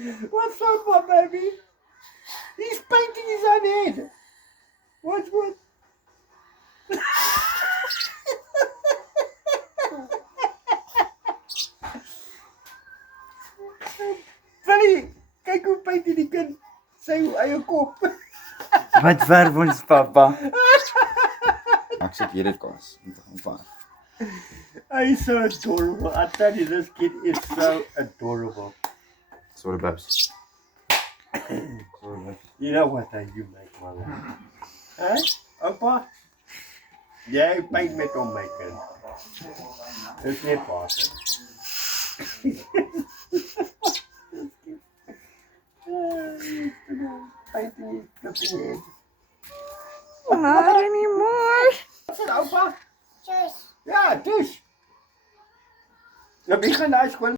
What's up, my baby? He's painting his own head. What? Billy, kyk hoe paint die kind sy eie kop. Wat verf ons pappa? Ek sê jy dit kos. Om te gaan vaar. He's so adorable. I tell you, this kid is so adorable. Sorry, babs. Sorry, babs. You know what you make, my love. Hè? Opa? Jy paint met hom, my kind. Dis net water. Painting his head. Hare nie mooi. Wat is dit, opa? Tjus. Ja, dus. Nou, wie gaan daar skoon